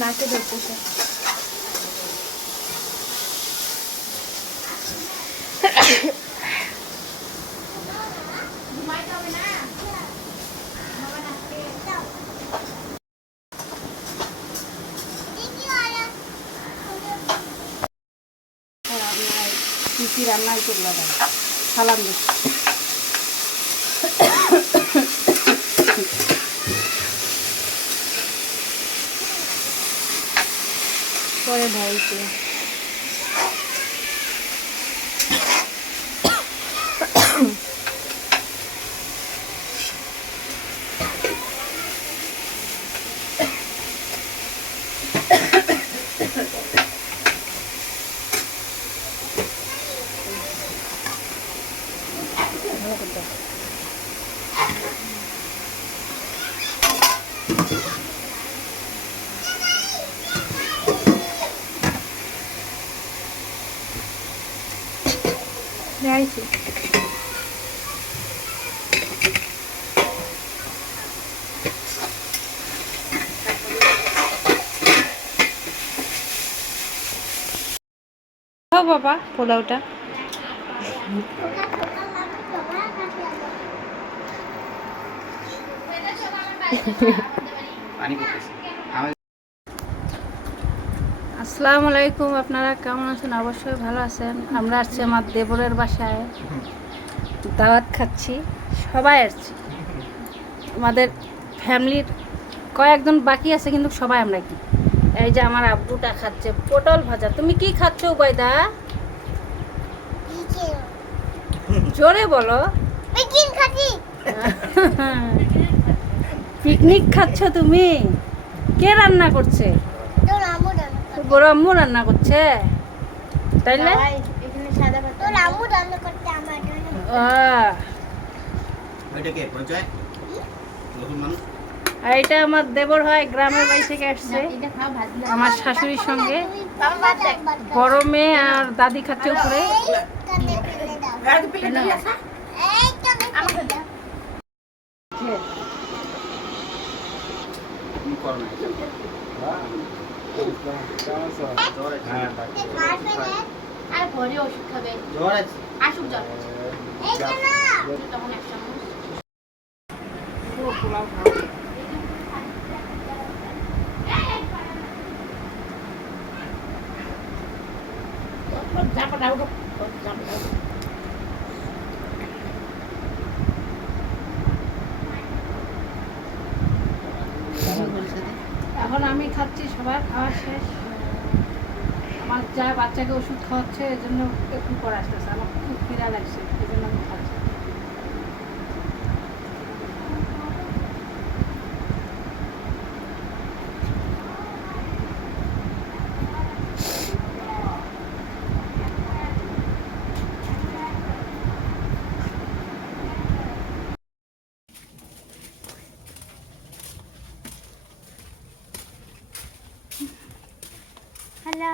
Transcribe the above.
নাকে ধরতেছে। কি রান্নাই করলাম সালাম দিচ্ছি। পরে ভাইকে যাইছি। বাবা পোলাওটা আসসালামু আলাইকুম। আপনারা কেমন আছেন? অবশ্যই ভালো আছেন। আমরা আসছি আমার দেবরের বাসায়, দাওয়াত খাচ্ছি, সবাই আসছি। আমাদের ফ্যামিলির কয়েকজন বাকি আছে, কিন্তু সবাই আমরা কি এই যে আমার আব্বুটা খাচ্ছে পটল ভাজা। তুমি কি খাচ্ছ উবাইদা? জোরে বলো। পিকনিক খাচ্ছ তুমি? কে রান্না করছে? বড় আম্মু রান্না করছে, তাইলে আর এটা আমার দেবর হয়, গ্রামের বাড়ি থেকে আসছে আমার শাশুড়ির সঙ্গে। বড় মেয়ে আর দাদি খাচ্ছে উপরে। আর ভরে ওষুধ খাবে, আসুক জ্বর। এখন আমি খাচ্ছি, সবার খাওয়া শেষ। আমার যা বাচ্চাকে ওষুধ খাওয়াচ্ছে, এই জন্য একটু পরে আসতেছে। আমার খুব পীড়া লাগছে, এই জন্য আমি খাচ্ছি। হ্যালো।